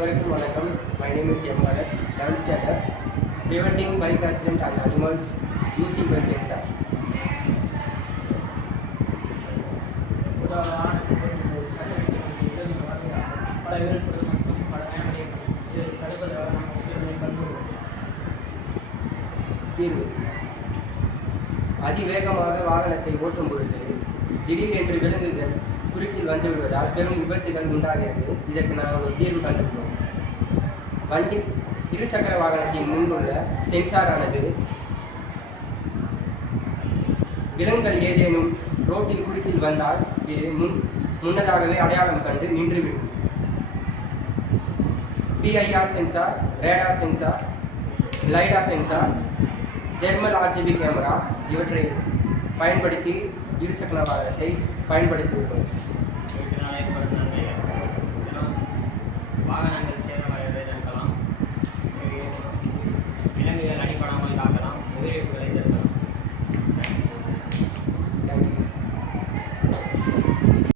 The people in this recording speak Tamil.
அனைவருக்கும் வணக்கம். My name is M. Bharat, 11th standard. Preventing bike accident and animals using the sensor. தீர்வு: அதிவேகமாக வாகனத்தை ஓட்டும் பொழுது திடீரென்று விலங்குகள் குறுக்கில் வந்து விடுவதால் பெரும் விபத்துகள் உண்டாகிறது. இதற்கு நான் ஒரு தீர்வு கண்டுள்ளோம். வண்டி இருசக்கர வாகனத்தின் முன்னுள்ள சென்சாரானது விலங்குகள் ஏதேனும் ரோட்டின் குறுக்கில் வந்தால் இது முன்னதாகவே அடையாளம் கண்டு நின்றுவிடும். PIR sensor, radar sensor, lidar sensor, thermal RGB camera இவற்றை பயன்படுத்தி இருசக்கர வாகனத்தை பயன்படுத்தியுள்ளோம்.